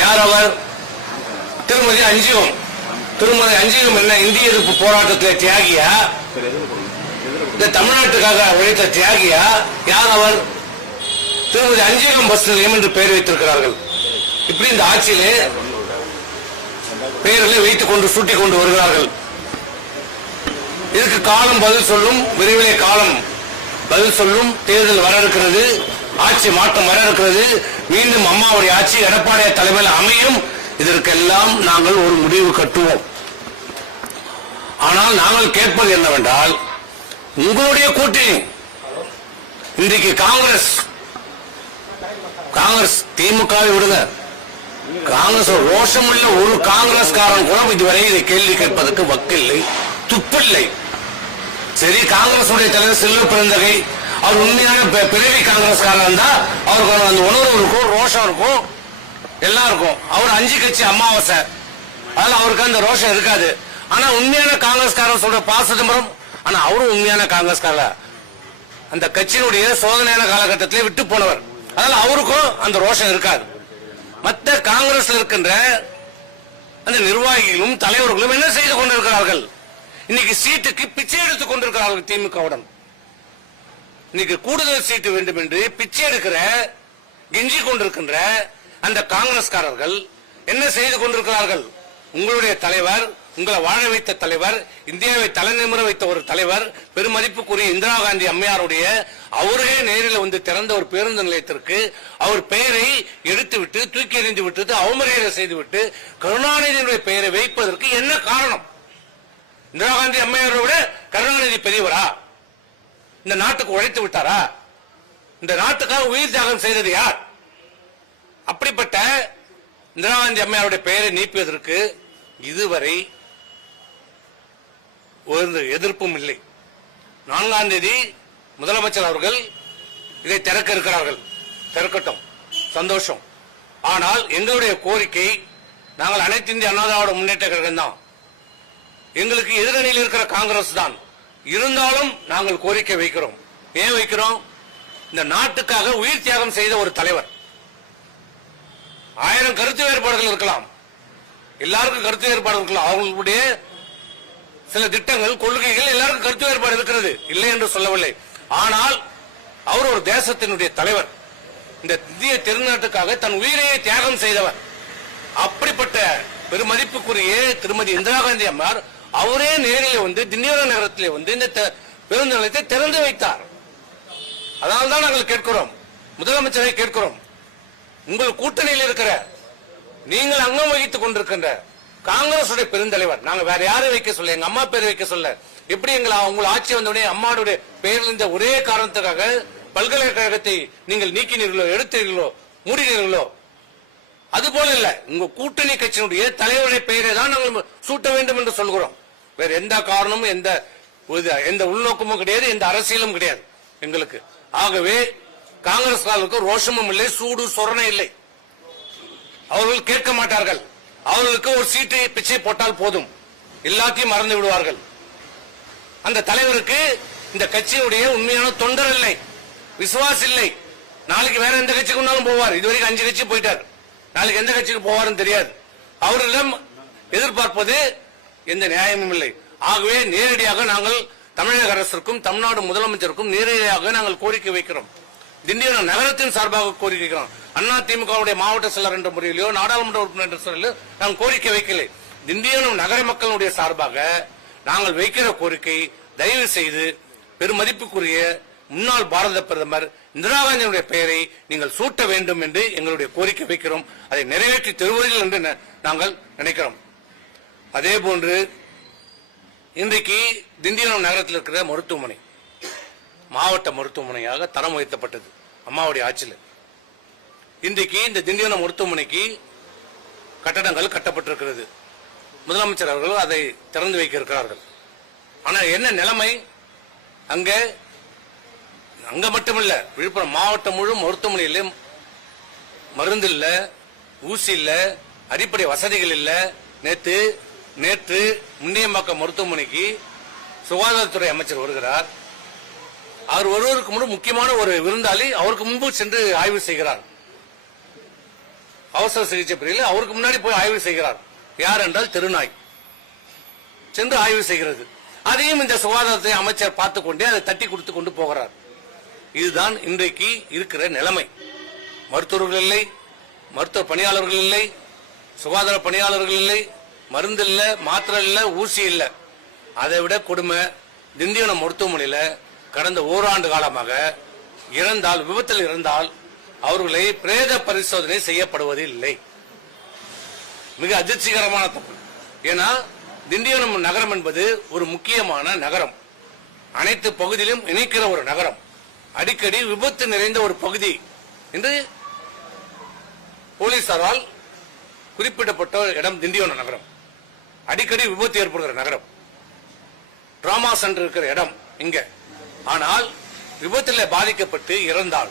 யார் அவர்? திருமதி அஞ்சிகம். திருமதி அஞ்சிகம் என்ன இந்திய எதிர்ப்பு போராட்டத்தில் தியாகியா? இந்த தமிழ்நாட்டுக்காக உழைத்த தியாகியா? யார் அவர்? திருமதி அஞ்சிகம் பஸ் நிலையம் என்று பெயர் வைத்திருக்கிறார்கள். இப்படி இந்த ஆட்சியிலே பெயர்களை வைத்துக் கொண்டு சூட்டிக் கொண்டு வருகிறார்கள். இதுக்கு காலம் பதில் சொல்லும். விரைவிலே காலம் பதில் சொல்லும். தேர்தல் வர இருக்கிறது, ஆட்சி மாற்றம் வர இருக்கிறது. மீண்டும் அம்மாவுடைய ஆட்சி எடப்பாடியார் தலைமையில் அமையும். இதற்கெல்லாம் நாங்கள் ஒரு முடிவு கட்டுவோம். ஆனால் நாங்கள் கேட்பது என்னவென்றால், உங்களுடைய கூட்டணி இன்றைக்கு காங்கிரஸ் திமுகவை விடுங்க, காங்கிரஸ் ரோஷமுள்ள ஒரு காங்கிரஸ்காரன் கூட இதுவரை இதை கேள்வி கேட்பதற்கு வக்கில்லை, துப்பில்லை. சரி, காங்கிரஸ் தலைவர் செல்வ பெருந்தகை அவர் உண்மையான பிறவி காங்கிரஸ்காரன் இருந்தா அவருக்கு அந்த உணர்வு இருக்கும், ரோஷம் இருக்கும், எல்லாம் இருக்கும். அவர் 5 கட்சி அமாவாசை, அதனால அவருக்கு அந்த ரோஷம் இருக்காது. ஆனா உண்மையான காங்கிரஸ்காரன் சொல்ற ப. சிதம்பரம், ஆனா அவரும் உண்மையான காங்கிரஸ்காரர், அந்த கட்சியினுடைய சோதனையான காலகட்டத்திலே விட்டு போனவர். அதனால அவருக்கும் அந்த ரோஷம் இருக்காது. மற்ற காங்கிரஸ்ல இருக்கின்ற அந்த நிர்வாகிகளும் தலைவர்களும் என்ன செய்து கொண்டிருக்கிறார்கள்? இன்னைக்கு சீட்டுக்கு பிச்சை எடுத்துக் கொண்டிருக்கிறார்கள். திமுகவுடன் இன்னைக்கு கூடுதல் சீட்டு வேண்டும் என்று பிச்சை எடுக்கிற கெஞ்சி கொண்டிருக்கின்ற அந்த காங்கிரஸ்காரர்கள் என்ன செய்து கொண்டிருக்கிறார்கள்? உங்களுடைய தலைவர், உங்களை வாழ வைத்த தலைவர், இந்தியாவை தலைநிமிர வைத்த ஒரு தலைவர், பெருமதிப்புக்குரிய இந்திரா காந்தி அம்மையாருடைய அவரே நேரில் வந்து திறந்த ஒரு பேருந்து நிலையத்திற்கு அவர் பெயரை எடுத்துவிட்டு தூக்கி எறிந்து விட்டு அவமரியாதை செய்துவிட்டு கருணாநிதியுடைய பெயரை வைப்பதற்கு என்ன காரணம்? இந்திரா காந்தி அம்மையாரை விட கருணாநிதி பெரியவரா? இந்த நாட்டுக்கு உழைத்து விட்டாரா? இந்த நாட்டுக்காக உயிர் தியாகம் செய்தது யார்? அப்படிப்பட்ட இந்திரா காந்தி அம்மையாருடைய பெயரை நீக்குவதற்கு இதுவரை ஒரு எதிர்ப்பும் இல்லை. 4ஆம் தேதி முதலமைச்சர் அவர்கள் இதை திறக்க இருக்கிறார்கள். திறக்கட்டும், சந்தோஷம். ஆனால் எங்களுடைய கோரிக்கை, நாங்கள் அனைத்து இந்திய அண்ணா திராவிட முன்னேற்ற கழகம் தான், எங்களுக்கு எதிரணியில் இருக்கிற காங்கிரஸ் தான். இருந்தாலும் நாங்கள் கோரிக்கை வைக்கிறோம். ஏன் வைக்கிறோம்? இந்த நாட்டுக்காக உயிர் தியாகம் செய்த ஒரு தலைவர். 1000 கருத்து வேறுபாடுகள் இருக்கலாம், எல்லாருக்கும் கருத்து வேறுபாடு இருக்கலாம், அவங்களுடைய சில திட்டங்கள், கொள்கைகள் எல்லாருக்கும் கருத்து வேறுபாடு இருக்கிறது, இல்லை என்று சொல்லவில்லை. ஆனால் அவர் ஒரு தேசத்தினுடைய தலைவர், இந்த இந்திய திருநாட்டுக்காக தன் உயிரையே தியாகம் செய்தவர். அப்படிப்பட்ட பெருமதிப்புக்குரிய திருமதி இந்திரா காந்தி அம்மார் அவரே நேரில் வந்து திண்டிவனம் நகரத்திலே வந்து இந்த பேருந்து நிலையத்தை திறந்து வைத்தார். அதனால்தான் நாங்கள் கேட்கிறோம், முதலமைச்சரை கேட்கிறோம், உங்கள் கூட்டணியில் இருக்கிற நீங்கள் அங்கம் வகித்துக் கொண்டிருக்கின்ற காங்கிரஸ் பெருந்தலைவர், நாங்க வேற யாரும் வைக்க சொல்ல, எங்க அம்மா பேர் வைக்க சொல்ல, எப்படி உங்கள் ஆட்சி வந்தவுடனே அம்மாவுடைய பெயரில் இந்த ஒரே காரணத்துக்காக பல்கலைக்கழகத்தை நீங்கள் நீக்கினீர்களோ, எடுத்தீர்களோ, மூடினீர்களோ? அது போல இல்ல, உங்க கூட்டணி கட்சியினுடைய தலைவருடைய பெயரை தான் நாங்கள் சூட்ட வேண்டும் என்று சொல்கிறோம். வேற எந்த காரணமும் எந்த உள்நோக்கமும் கிடையாது, எந்த அரசியலும் கிடையாது எங்களுக்கு. ஆகவே காங்கிரஸ்காரர்களுக்கு ரோஷமும் இல்லை, சூடு சொரணை இல்லை. அவர்கள் கேட்க மாட்டார்கள். அவர்களுக்கு ஒரு சீட்டு பிச்சை போட்டால் போதும், எல்லாத்தையும் மறந்து விடுவார்கள். அந்த தலைவருக்கு இந்த கட்சியினுடைய உண்மையான தொண்டர் இல்லை, விசுவாஸ் இல்லை. நாளைக்கு வேற எந்த கட்சிக்கு ஒன்றாலும் போவார். இதுவரைக்கும் 5 கட்சி போயிட்டார், நாளைக்கு எந்த கட்சிக்கு போவாருன்னு தெரியாது. அவர்களிடம் எதிர்பார்ப்பது எந்த நியாயமும் இல்லை. ஆகவே நேரடியாக நாங்கள் தமிழக அரசுக்கும் தமிழ்நாடு முதலமைச்சருக்கும் நேரடியாக நாங்கள் கோரிக்கை வைக்கிறோம். திண்டிவனம் நகரத்தின் சார்பாக கோரிக்கை வைக்கிறோம். அண்ணா திமுகவுடைய மாவட்ட செயலர் என்ற முறையிலோ, நாடாளுமன்ற உறுப்பினர் என்ற முறையிலோ நாங்கள் கோரிக்கை வைக்கல. திண்டிவனம் நகர மக்களுடைய சார்பாக நாங்கள் வைக்கிற கோரிக்கை, தயவு செய்து பெருமதிப்புக்குரிய முன்னாள் பாரத பிரதமர் இந்திரா காந்தியுடைய பெயரை நீங்கள் சூட்ட வேண்டும் என்று எங்களுடைய கோரிக்கை வைக்கிறோம். அதை நிறைவேற்றி தருவீர்கள் என்று நாங்கள் நினைக்கிறோம். அதே போன்று இன்றைக்கு திண்டிவனம் நகரத்தில் இருக்கிற மருத்துவமனை மாவட்ட மருத்துவமனையாக தரம் உயர்த்தப்பட்டது அம்மாவுடைய ஆட்சியில். இன்றைக்கு இந்த திண்டிவனம் மருத்துவமனைக்கு கட்டடங்கள் கட்டப்பட்டிருக்கிறது. முதலமைச்சர் அவர்கள் அதை திறந்து வைக்க இருக்கிறார்கள். ஆனால் என்ன நிலைமை? அங்க மட்டுமல்ல, விழுப்புரம் மாவட்டம் முழு மருத்துவமனையில மருந்து இல்ல, ஊசி இல்ல, அடிப்படை வசதிகள் இல்ல. நேற்று முண்டியம்பாக்கம் மருத்துவமனைக்கு சுகாதாரத்துறை அமைச்சர் வருகிறார். அவர் ஒருவருக்கு முன்பு முக்கியமான ஒரு விருந்தாளி அவருக்கு முன்பு சென்று ஆய்வு செய்கிறார். அவசர சிகிச்சை பிரிவில் அவருக்கு முன்னாடி போய் ஆய்வு செய்கிறார். யார் என்றால் திருநாய் சென்று ஆய்வு செய்கிறது. அதையும் இந்த சுகாதாரத்தை அமைச்சர் பார்த்துக் கொண்டே அதை தட்டி கொடுத்து கொண்டு போகிறார். இதுதான் இன்றைக்கு இருக்கிற நிலைமை. மருத்துவர்கள் இல்லை, மருத்துவ பணியாளர்கள் இல்லை, சுகாதார பணியாளர்கள் இல்லை, மருந்து இல்ல, மாத்திரை இல்ல, ஊசி இல்ல. அதை விட கொடுமை, திண்டிவனம் மருத்துவமனையில் கடந்த ஓராண்டு காலமாக இறந்தால், விபத்தில் இறந்தால் அவர்களை பிரேத பரிசோதனை செய்யப்படுவது இல்லை. மிக அதிர்ச்சிகரமான தப்பு. ஏன்னா திண்டிவனம் நகரம் என்பது ஒரு முக்கியமான நகரம், அனைத்து பகுதியிலும் இணைக்கிற ஒரு நகரம், அடிக்கடி விபத்து நிறைந்த ஒரு பகுதி என்று போலீசாரால் குறிப்பிடப்பட்ட இடம் திண்டிவனம் நகரம். அடிக்கடி விபத்து ஏற்படுகிற நகரம், டிராமா சென்டர் இருக்கிற இடம் இங்க. ஆனால் விபத்தில் பாதிக்கப்பட்டு இறந்தால்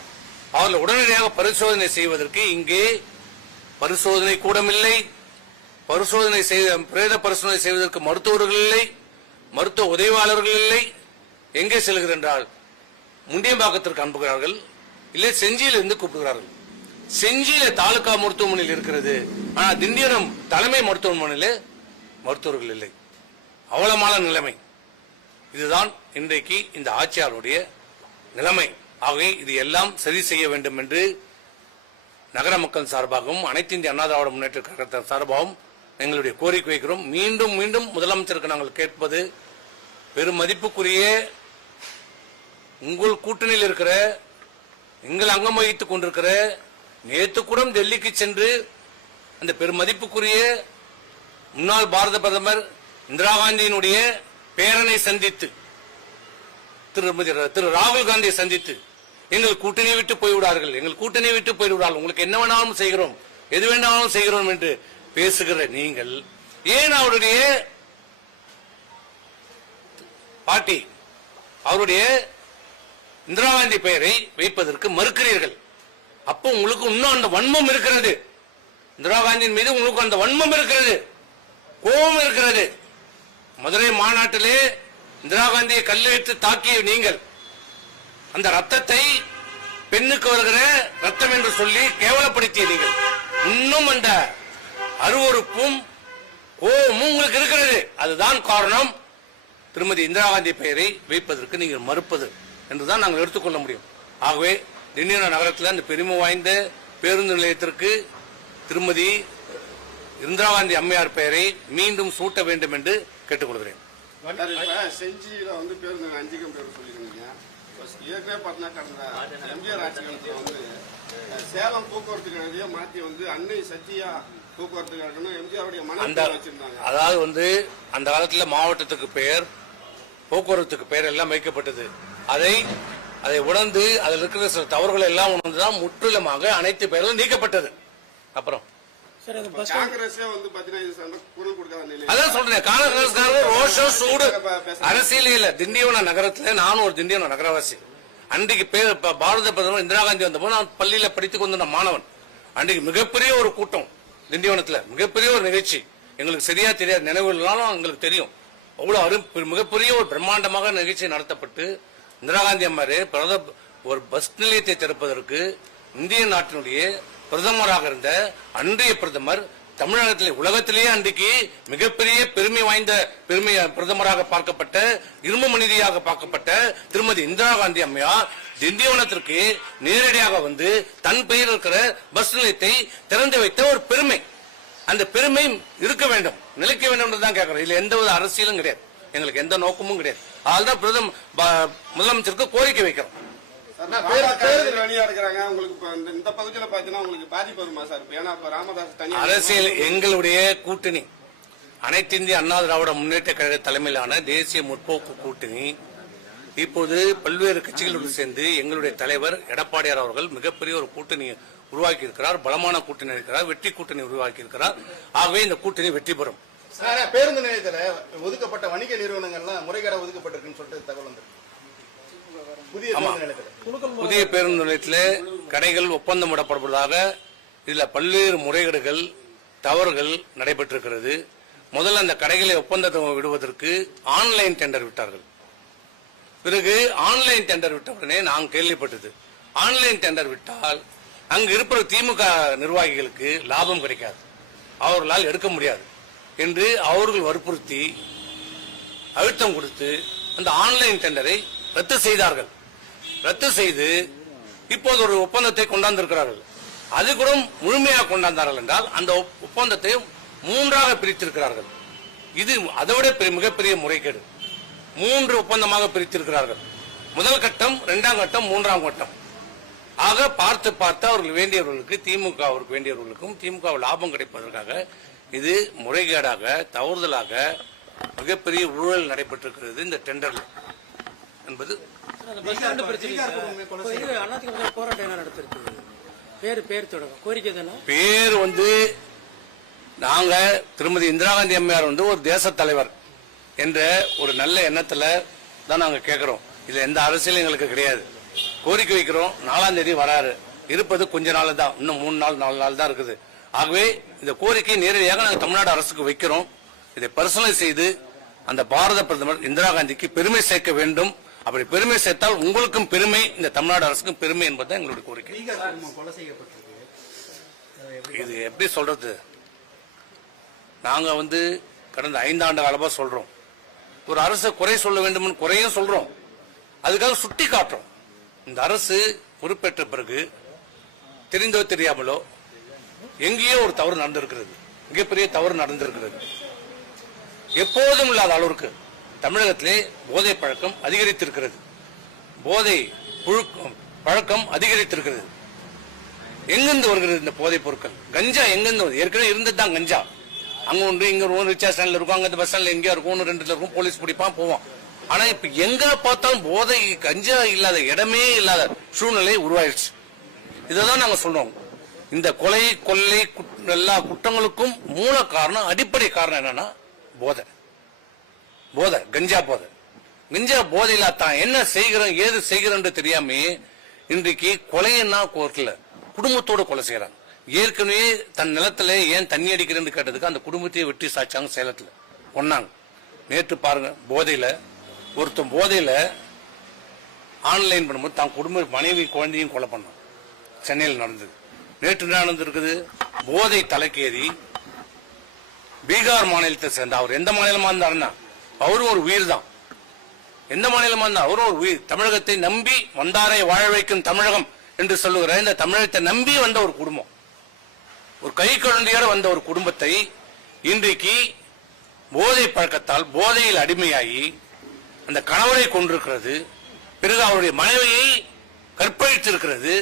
அவர்கள் உடனடியாக பரிசோதனை செய்வதற்கு இங்கே பரிசோதனை கூடம் இல்லை, பரிசோதனை பிரேத பரிசோதனை செய்வதற்கு மருத்துவர்கள் இல்லை, மருத்துவ உதவியாளர்கள் இல்லை. எங்கே செல்கிறது என்றால் முண்டியம்பாக்கத்திற்கு அனுப்புகிறார்கள், இல்லை செஞ்சியிலிருந்து கூப்பிடுகிறார்கள். செஞ்சியில தாலுகா மருத்துவமனையில் இருக்கிறது, ஆனால் திண்டிவனம் தலைமை மருத்துவமனையில் மருத்துவர்கள் இல்லை. அவலமான நிலைமை. இதுதான் இன்றைக்கு இந்த ஆட்சியாளருடைய நிலைமை. ஆகவே இது எல்லாம் சரி செய்ய வேண்டும் என்று நகர மக்கள் சார்பாகவும் அனைத்து இந்திய அண்ணா திராவிட முன்னேற்ற கழக சார்பாகவும் எங்களுடைய கோரிக்கை வைக்கிறோம். மீண்டும் மீண்டும் முதலமைச்சருக்கு நாங்கள் கேட்பது, பெருமதிப்புக்குரிய உங்கள் கூட்டணியில் இருக்கிற, எங்கள் அங்கம் வகித்துக் கொண்டிருக்கிற, நேற்று கூட டெல்லிக்கு சென்று அந்த பெருமதிப்புக்குரிய முன்னாள் பாரத பிரதமர் இந்திரா காந்தியினுடைய பேரனை சந்தித்து, திரு ராகுல் காந்தியை சந்தித்து எங்கள் கூட்டணியை விட்டு போய்விடார்கள், எங்கள் கூட்டணியை விட்டு போய்விடார்கள், உங்களுக்கு என்ன வேணாலும் செய்கிறோம், எது வேண்டாலும் செய்கிறோம் என்று பேசுகிற நீங்கள் ஏன் அவருடைய பாட்டி, அவருடைய இந்திரா காந்தி பெயரை வைப்பதற்கு மறுக்கிறீர்கள்? அப்போ உங்களுக்கு இன்னும் அந்த வன்மம் இருக்கிறது, இந்திரா காந்தியின் மீது உங்களுக்கு அந்த வன்மம் இருக்கிறது, கோபம் இருக்கிறது. மதுரை மாநாட்டிலே இந்திரா காந்தியை கல்லை வைத்து தாக்கிய நீங்கள் அந்த ரத்தத்தை பெண்ணுக்கு வருகிற ரத்தம் என்று சொல்லி கேவலப்படுத்திய நீங்கள் இன்னும் அந்த அருவருப்பும் கோபமும் உங்களுக்கு இருக்கிறது. அதுதான் காரணம் திருமதி இந்திரா காந்தி பெயரை வைப்பதற்கு நீங்கள் மறுப்பது என்றுதான் நாங்கள் எடுத்துக்கொள்ள முடியும். ஆகவே திண்டிவனம் நகரத்தில் அந்த பெருமை வாய்ந்த பேருந்து நிலையத்திற்கு திருமதி இந்திரா காந்தி அம்மையார் பெயரை மீண்டும் சூட்ட வேண்டும் என்று கேட்டுக்கொள்கிறேன். செஞ்சியில வந்து பேருந்து 5 பேர் சொல்லிருந்தீங்க. ஏற்கனவே பார்த்தா கடந்த எம்ஜிஆர் ஆட்சி காலத்தில் வந்து சேலம் போக்குவரத்து கழகத்தையே மாற்றி வந்து அன்னை சத்யா போக்குவரத்து கழகம் எம்ஜிஆருடைய மன வச்சிருந்தாங்க. அதாவது வந்து அந்த காலத்தில் மாவட்டத்துக்கு பெயர், போக்குவரத்துக்கு பெயர் எல்லாம் வைக்கப்பட்டது. அதை உணர்ந்து அதில் இருக்கிற சில தவறுகள் எல்லாம் உணர்ந்துதான் முற்றிலுமாக அனைத்து பெயர்களும் நீக்கப்பட்டது. அப்புறம் அதான் சொல்றேன், காங்கிரஸ்காரர்கள் ரோஷம் சூடு அரசியல் இல்ல. திண்டிவனம் நகரத்துல நான் ஒரு திண்டிவனம் நகரவாசி. அன்றைக்கு பாரத பிரதமர் இந்திரா காந்தி வந்தபோது நான் பள்ளியில படித்துக் கொண்டிருந்த மாணவன். அன்றைக்கு மிகப்பெரிய ஒரு கூட்டம் திண்டிவனத்துல, மிகப்பெரிய ஒரு நிகழ்ச்சி. எங்களுக்கு சரியா தெரியாது, நினைவுகளாலும் எங்களுக்கு தெரியும். அவ்வளவு மிகப்பெரிய ஒரு பிரம்மாண்டமாக நிகழ்ச்சி நடத்தப்பட்டு இந்திரா காந்தி அம்மாரே ஒரு பஸ் நிலையத்தை திறப்பதற்கு இந்திய நாட்டினுடைய பிரதமராக இருந்த அன்றைய பிரதமர் தமிழகத்திலே உலகத்திலேயே அன்றைக்கு மிகப்பெரிய பெருமை வாய்ந்த பிரதமராக பார்க்கப்பட்ட, இரும்பு மனிதியாக பார்க்கப்பட்ட திருமதி இந்திரா காந்தி அம்மையார் திண்டிவனத்திற்கு நேரடியாக வந்து தன் பெயர் இருக்கிற பஸ் நிலையத்தை திறந்து வைத்த ஒரு பெருமை. அந்த பெருமை இருக்க வேண்டும், நிலைக்க வேண்டும் என்று தான் கேட்கிறோம். இதுல எந்த ஒரு அரசியலும் கிடையாது, எங்களுக்கு எந்த நோக்கமும் கிடையாது. அதனால்தான் முதலமைச்சருக்கு கோரிக்கை வைக்கிறோம். அரசியல் எங்களுடைய கூட்டணி அனைத்து இந்திய அண்ணா திராவிட முன்னேற்ற கழக தலைமையிலான தேசிய முற்போக்கு கூட்டணி இப்போது பல்வேறு கட்சிகளோடு சேர்ந்து எங்களுடைய தலைவர் எடப்பாடியார் அவர்கள் மிகப்பெரிய ஒரு கூட்டணி உருவாக்கி இருக்கிறார், பலமான கூட்டணி இருக்கிறார், வெற்றி கூட்டணி உருவாக்கி இருக்கிறார். ஆகவே இந்த கூட்டணி வெற்றி பெறும். பேருந்து நிலையத்தில் ஒதுக்கப்பட்ட வணிக நிறுவனங்கள்லாம் முறைகேடாக ஒதுக்கப்பட்டிருக்குன்னு சொல்லிட்டு தகவல் வந்து புதிய பேருந்து நிலையத்தில் கடைகள் ஒப்பந்தம் விடப்படுவதாக இதுல பல்வேறு முறைகேடுகள், தவறுகள் நடைபெற்றிருக்கிறது. முதல்ல அந்த கடைகளை ஒப்பந்தத்தை விடுவதற்கு ஆன்லைன் டெண்டர் விட்டார்கள். பிறகு ஆன்லைன் டெண்டர் விட்ட உடனே நான் கேள்விப்பட்டது, ஆன்லைன் டெண்டர் விட்டால் அங்கு இருப்ப திமுக நிர்வாகிகளுக்கு லாபம் கிடைக்காது, அவர்களால் எடுக்க முடியாது என்று அவர்கள் வற்புறுத்தி அழுத்தம் கொடுத்து அந்த ஆன்லைன் டெண்டரை ரத்து செய்தார்கள். ரத்து செய்து இப்போது ஒரு ஒப்பந்தத்தை கொண்டாந்திருக்கிறார்கள். அது கூட முழுமையாக கொண்டாந்தார்கள் என்றால் அந்த ஒப்பந்தத்தை 3ஆக பிரித்திருக்கிறார்கள். இது அதைவிட மிகப்பெரிய முறைகேடு. 3 ஒப்பந்தமாக பிரித்திருக்கிறார்கள். முதல் கட்டம், 2ஆம் கட்டம், 3ஆம் கட்டம். ஆக பார்த்து அவர்கள் வேண்டியவர்களுக்கு, திமுகவிற்கு வேண்டியவர்களுக்கும் திமுக லாபம் கிடைப்பதற்காக இது முறைகேடாக, தவறுதலாக மிகப்பெரிய ஊழல் நடைபெற்றிருக்கிறது இந்த டெண்டர்ல என்பது. பேர் நாங்க திருமதி இந்திரா காந்தி அம்மையார் ஒரு தேச தலைவர் என்ற ஒரு நல்ல எண்ணத்துல தான் நாங்க கேட்கிறோம். இதுல எந்த அரசியலும் எங்களுக்கு கிடையாது. கோரிக்கை வைக்கிறோம். 4ஆம் தேதி வராரு. இருப்பது கொஞ்ச நாள் தான், இன்னும் 3 நாள் 4 நாள் தான் இருக்குது. ஆகவே இந்த கோரிக்கை நேரடியாக நாங்கள் தமிழ்நாடு அரசுக்கு வைக்கிறோம். இதை பரிசீலனை செய்து அந்த பாரத பிரதமர் இந்திரா காந்திக்கு பெருமை சேர்க்க வேண்டும். அப்படி பெருமை சேர்த்தால் உங்களுக்கும் பெருமை, இந்த தமிழ்நாடு அரசுக்கும் பெருமை என்பதுதான் எங்களுடைய கோரிக்கை. இது எப்படி சொல்றது? நாங்க கடந்த 5 ஆண்டு காலமா சொல்றோம், ஒரு அரசு குறை சொல்ல வேண்டும், குறையும் சொல்றோம், அதுக்காக சுட்டி காட்டுறோம். இந்த அரசு பொறுப்பேற்ற பிறகு தெரிந்தோ தெரியாமலோ எங்கேயோ ஒரு தவறு நடந்திருக்கிறது, மிகப்பெரிய தவறு நடந்திருக்கிறது. எப்போதும் இல்லாத அளவிற்கு தமிழகத்திலே போதை பழக்கம் அதிகரித்திருக்கிறது. போதை பழக்கம் அதிகரித்திருக்கிறது. எங்கிருந்து வருகிறது இந்த போதைப் பொருட்கள்? கஞ்சா எங்கிருந்து வருது? ஏற்கனவே இருந்ததுதான் கஞ்சா. அங்க ஒன்று, இங்க ஒரு ரிச்சா ஸ்டாண்ட்ல இருக்கும், அங்க பஸ் ஸ்டாண்ட்ல எங்கேயா இருக்கும், 1-2 இருக்கும், போலீஸ் பிடிப்பான் போவான். ஆனா இப்ப எங்க பார்த்தாலும் போதை, கஞ்சா இல்லாத இடமே இல்லாத சூழ்நிலை உருவாயிடுச்சு. இதான் நாங்க சொல்றோம். இந்த கொலை, கொள்ளை, எல்லா குற்றங்களுக்கும் மூல காரணம், அடிப்படை காரணம் என்னன்னா போதை. போதை, கஞ்சா போதை. கஞ்சா போதையில தான் என்ன செய்கிறோம், ஏது செய்கிறோம் தெரியாம இன்றைக்கு கொலைன்னா கோர்ட்ல குடும்பத்தோட கொலை செய்யறாங்க. ஏற்கனவே தன் நிலத்துல ஏன் தண்ணி அடிக்கிறேன்னு கேட்டதுக்கு அந்த குடும்பத்தையே வெட்டி சாச்சாங்க, சேலத்துல கொன்னாங்க. நேற்று பாருங்க, போதையில ஒருத்தன் போதையில ஆன்லைன் பண்ணும்போது தான் குடும்ப மனைவி குழந்தையும் கொலை பண்ணான். சென்னையில் நடந்தது. நேற்று என்ன நடந்திருக்குது? போதை தலைக்கேறி பீகார் மாநிலத்தை சேர்ந்த அவர், எந்த மாநிலமா இருந்தாருன்னா அவரும் ஒரு உயிர் தான். எந்த மாநிலமா இருந்தா அவரும் ஒரு உயிர். தமிழகத்தை நம்பி வந்தாரை வாழ வைக்கும் தமிழகம் என்று சொல்லுகிற இந்த தமிழகத்தை நம்பி வந்த ஒரு குடும்பம், ஒரு கை குழந்தையோட வந்த ஒரு குடும்பத்தை இன்றைக்கு போதை பழக்கத்தால் போதையில் அடிமையாகி அந்த கணவரை கொண்டிருக்கிறது. பிறகு அவருடைய மனைவியை கற்பழித்திருக்கிறது.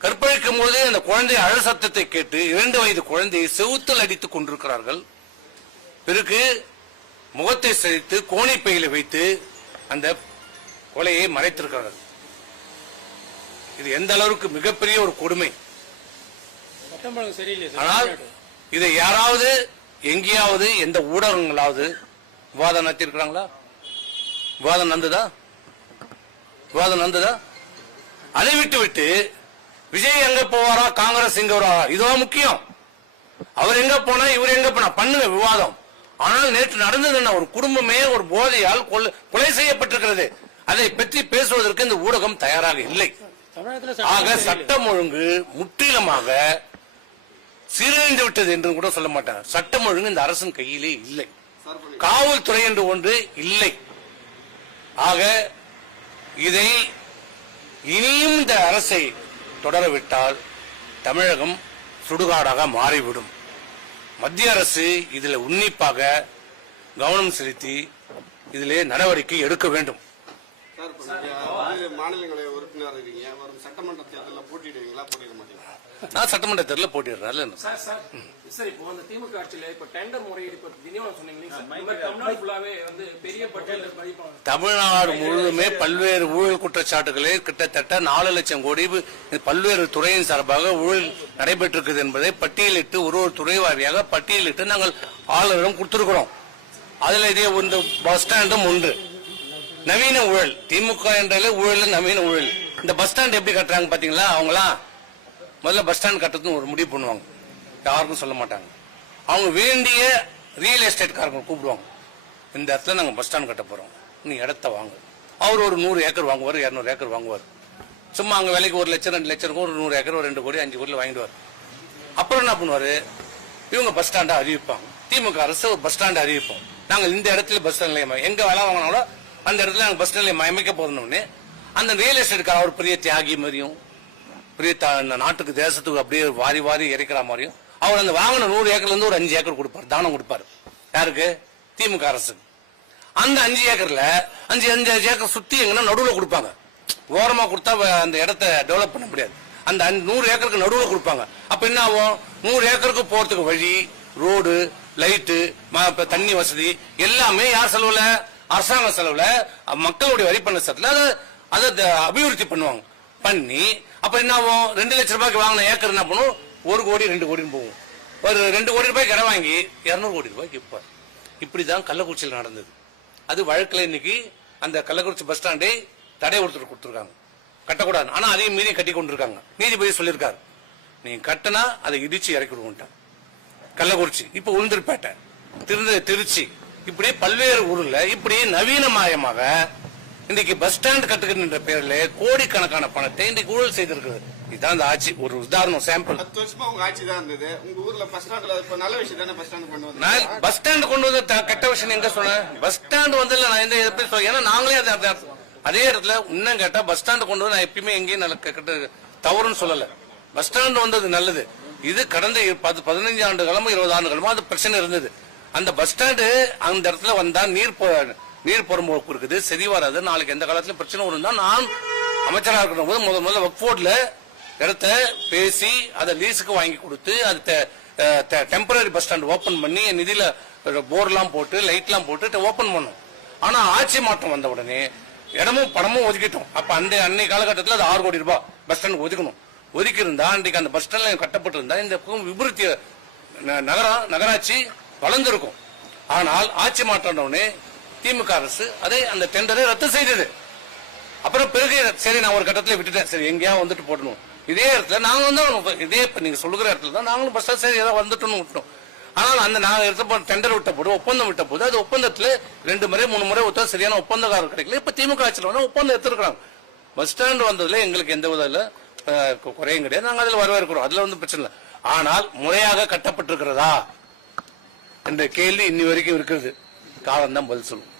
கற்பழிக்கும் போது அந்த குழந்தை அழ சத்தத்தை கேட்டு 2 வயது குழந்தையை செவுத்தல் அடித்துக் கொண்டிருக்கிறார்கள். பிறகு முகத்தை சரித்து கோணிப்பையில வைத்து அந்த கொலையை மறைத்திருக்கிறார்கள். இது எந்த அளவுக்கு மிகப்பெரிய ஒரு கொடுமை. ஆனால் இதை யாராவது எங்கேயாவது எந்த ஊடகங்களாவது விவாதம் நடத்திருக்கிறாங்களா? விவாதம் நடந்ததா? அதை விட்டு விஜய் எங்க போவாரா, காங்கிரஸ் எங்க வருவாரா, இதுவா முக்கியம்? அவர் எங்க போனா, இவர் எங்க போனா, பண்ணுங்க விவாதம். ஆனால் நேற்று நடந்தது என்ன? ஒரு குடும்பமே ஒரு போதையால் கொலை செய்யப்பட்டிருக்கிறது. அதை பற்றி பேசுவதற்கு இந்த ஊடகம் தயாராக இல்லை. ஆக சட்டம் ஒழுங்கு முற்றிலுமாக சீரழிந்து விட்டது என்று கூட சொல்ல மாட்டார். சட்டம் ஒழுங்கு இந்த அரசின் கையிலே இல்லை. காவல்துறை என்று ஒன்று இல்லை. ஆக இதை இனியும் இந்த அரசை தொடரவிட்டால் தமிழகம் சுடுகாடாக மாறிவிடும். மத்திய அரசு இதில் உன்னிப்பாக கவனம் செலுத்தி இதிலே நடவடிக்கை எடுக்க வேண்டும். மாநிலங்களவை உறுப்பினர் இருக்கீங்க, வரும் சட்டமன்ற தேர்தலில் போட்டிடுவீங்களா, போட்டிட மாட்டீங்களா? நான் சட்டமன்ற தேர்தலில் போட்டிடுறேன். சார், இப்போ அந்த திமுக ஆட்சியில இப்ப டெண்டர் முறையீடு விநியோகம் சொன்னீங்க. தமிழ்நாடு முழுவதுமே பல்வேறு ஊழல் குற்றச்சாட்டுகளை கிட்டத்தட்ட 4 லட்சம் கோடி பல்வேறு துறையின் சார்பாக ஊழல் நடைபெற்றிருக்கிறது என்பதை பட்டியலிட்டு ஒரு துறை வாரியாக பட்டியலிட்டு நாங்கள் ஆளுநரிடம் கொடுத்திருக்கிறோம். அதுல இதே இந்த பஸ் ஸ்டாண்டும் ஒன்று. நவீன ஊழல், திமுக என்றாலே ஊழல், நவீன ஊழல். இந்த பஸ் ஸ்டாண்ட் எப்படி கட்டுறாங்க பாத்தீங்களா? அவங்களாம் முதல்ல பஸ் ஸ்டாண்ட் கட்டுறதுன்னு ஒரு முடிவு பண்ணுவாங்க, யாருக்கும் சொல்ல மாட்டாங்க. அவங்க வேண்டிய ரியல் எஸ்டேட்காரங்க கூப்பிடுவாங்க, இந்த இடத்துல நாங்க பஸ் ஸ்டாண்ட் கட்ட போறோம், நீ இடத்த வாங்க. அவர் ஒரு 100 ஏக்கர் வாங்குவார், 200 ஏக்கர் வாங்குவார். சும்மா அங்க விலைக்கு 1 லட்சம் 2 லட்சம் இருக்கும், ஒரு 100 ஏக்கர் ஒரு 2 கோடி 5 கோடி வாங்கிடுவார். அப்புறம் என்ன பண்ணுவாரு, இவங்க பஸ் ஸ்டாண்டை அறிவிப்பாங்க. திமுக அரசு ஒரு பஸ் ஸ்டாண்ட் அறிவிப்போம், நாங்கள் இந்த இடத்துல பஸ் ஸ்டாண்ட் நிலையம் எங்க வேலை வாங்கினாங்களோ அந்த இடத்துல நாங்கள் பஸ் ஸ்டாண்ட் நிலையம் அமைக்க போறோம்னு அந்த ரியல் எஸ்டேட்கார ஒரு பெரிய தியாகி மாதிரியும் பெரிய நாட்டுக்கு தேசத்துக்கு அப்படியே வாரி வாரி இறைக்கிற மாதிரியும் அவர் அந்த வாங்கின 100 ஏக்கர்ல இருந்து ஒரு 5 ஏக்கர் கொடுப்பாரு, தானம் கொடுப்பாரு. யாருக்கு? திமுக அரசு. அந்த 5 ஏக்கர்ல 5 ஏக்கர் சுத்தி எங்கன்னா நடுவில் கொடுப்பாங்க. ஓரமா கொடுத்தா அந்த இடத்தை டெவலப் பண்ண முடியாது. அந்த 100 ஏக்கருக்கு நடுவில் கொடுப்பாங்க. அப்ப என்ன ஆகும், 100 ஏக்கருக்கு போறதுக்கு வழி, ரோடு, லைட்டு, தண்ணி வசதி எல்லாமே யார் செலவுல? அரசாங்க செலவுல, மக்களுடைய வரி பண்ண செலவுல அதை அபிவிருத்தி பண்ணுவாங்க. பண்ணி அப்ப என்ன ஆகும், 2 லட்சம் ரூபாய்க்கு வாங்கின ஏக்கர் என்ன பண்ணும், 1 கோடி 2 கோடின்னு போகும். ஒரு 2 கோடி ரூபாய்க்கு இடம் வாங்கி 200 கோடி ரூபாய்க்கு விற்பார். இப்படிதான் கள்ளக்குறிச்சியில் நடந்தது. அது வழக்குல இன்னைக்கு அந்த கள்ளக்குறிச்சி பஸ் ஸ்டாண்டை தடை கொடுத்துருக்காங்க, கட்டக்கூடாது. ஆனா அதையும் மீறி கட்டி கொண்டிருக்காங்க. நீதிபதி சொல்லியிருக்காரு, நீங்க கட்டினா அதை இடிச்சு இறக்கி விடுவோம். கள்ளக்குறிச்சி, இப்ப உளுந்தூர்பேட்டை, திருச்சி, இப்படி பல்வேறு ஊர்ல இப்படி நவீனமயமாக இன்னைக்கு பஸ் ஸ்டாண்ட் கட்டுகின்ற பேர்ல கோடிக்கணக்கான பணத்தை இன்னைக்கு ஊழல் செய்திருக்கிறது. இதுதான் அந்த ஆட்சி. ஒரு உதாரணம், சாம்பிள். 10 வருஷமா உங்க ஆட்சி தான் இருந்தது. உங்க ஊர்ல பஸ் ஸ்டாண்ட்ல இப்ப நல்ல விஷயம் தானே பஸ் ஸ்டாண்ட் கொண்டு வந்து. பஸ் ஸ்டாண்ட் கொண்டு வந்து கெட்ட விஷயம் எங்க சொன்னேன்? பஸ் ஸ்டாண்ட் வந்து நான் எந்த எப்படி சொல்ல, ஏன்னா நாங்களே அதே இடத்துல இன்னும் கேட்டா பஸ் ஸ்டாண்ட் கொண்டு வந்து நான் எப்பயுமே எங்கேயும் தவறுன்னு சொல்லல. பஸ் ஸ்டாண்ட் வந்தது நல்லது. இது கடந்த 15 ஆண்டு காலமா 20 ஆண்டு காலமா அது பிரச்சனை இருந்தது. அந்த பஸ் ஸ்டாண்டு அந்த இடத்துல வந்தா நீர் புறம்போக்கு இருக்குது, சரி வராது. நாளைக்கு எந்த காலத்துல பிரச்சனை வரும் தான் நான் அமைச்சராக இருக்கிற போது முதல்ல வக்ஃபோர்ட்ல இடத்த பேசி அதை லீஸுக்கு வாங்கி கொடுத்து அது டெம்பரரி பஸ் ஸ்டாண்ட் ஓபன் பண்ணி நிதியில போர்லாம் போட்டு லைட்லாம் போட்டு ஓபன் பண்ணோம். ஆனா ஆட்சி மாற்றம் வந்த உடனே இடமும் பணமும் ஒதுக்கிட்டோம். அப்ப அன்னைய காலகட்டத்தில் அது 6 கோடி ரூபாய் பஸ் ஸ்டாண்ட் ஒதுக்கணும். ஒதுக்கி இருந்தா அன்றைக்கு அந்த பஸ் ஸ்டாண்ட் கட்டப்பட்டு இருந்தா இந்த விபரீத நகராட்சி வளர்ந்திருக்கும். ஆனால் ஆட்சி மாற்றோடனே திமுக அரசு அதை அந்த டெண்டரை ரத்து செய்தது. அப்புறம் பிறகு சரி நான் ஒரு கட்டத்தில் விட்டுட்டேன், சரி எங்கேயா வந்துட்டு போடணும். இதே இடத்துல நாங்க வந்து இதே நீங்க சொல்லுகிற இடத்துல தான் நாங்களும் பஸ் சரி ஏதாவது வந்துட்டோம்னு விட்டோம். ஆனால் அந்த நாங்க டெண்டர் விட்ட போது, ஒப்பந்தம் விட்ட போது அது ஒப்பந்தத்துல 2 முறை 3 முறை ஒருத்தர் சரியான ஒப்பந்தக்காரர் கிடைக்கல. இப்ப திமுக ஆட்சியில் வந்து ஒப்பந்தம் எடுத்திருக்காங்க. பஸ் ஸ்டாண்ட் வந்ததுல எங்களுக்கு எந்த வித குறையும் கிடையாது. நாங்க அதுல வரவேற்கிறோம், அதுல வந்து பிரச்சனை இல்லை. ஆனால் முறையாக கட்டப்பட்டிருக்கிறதா என்ற கேள்வி இன்னி வரைக்கும் இருக்கிறது. காலம் தான் பதில் சொல்லும்.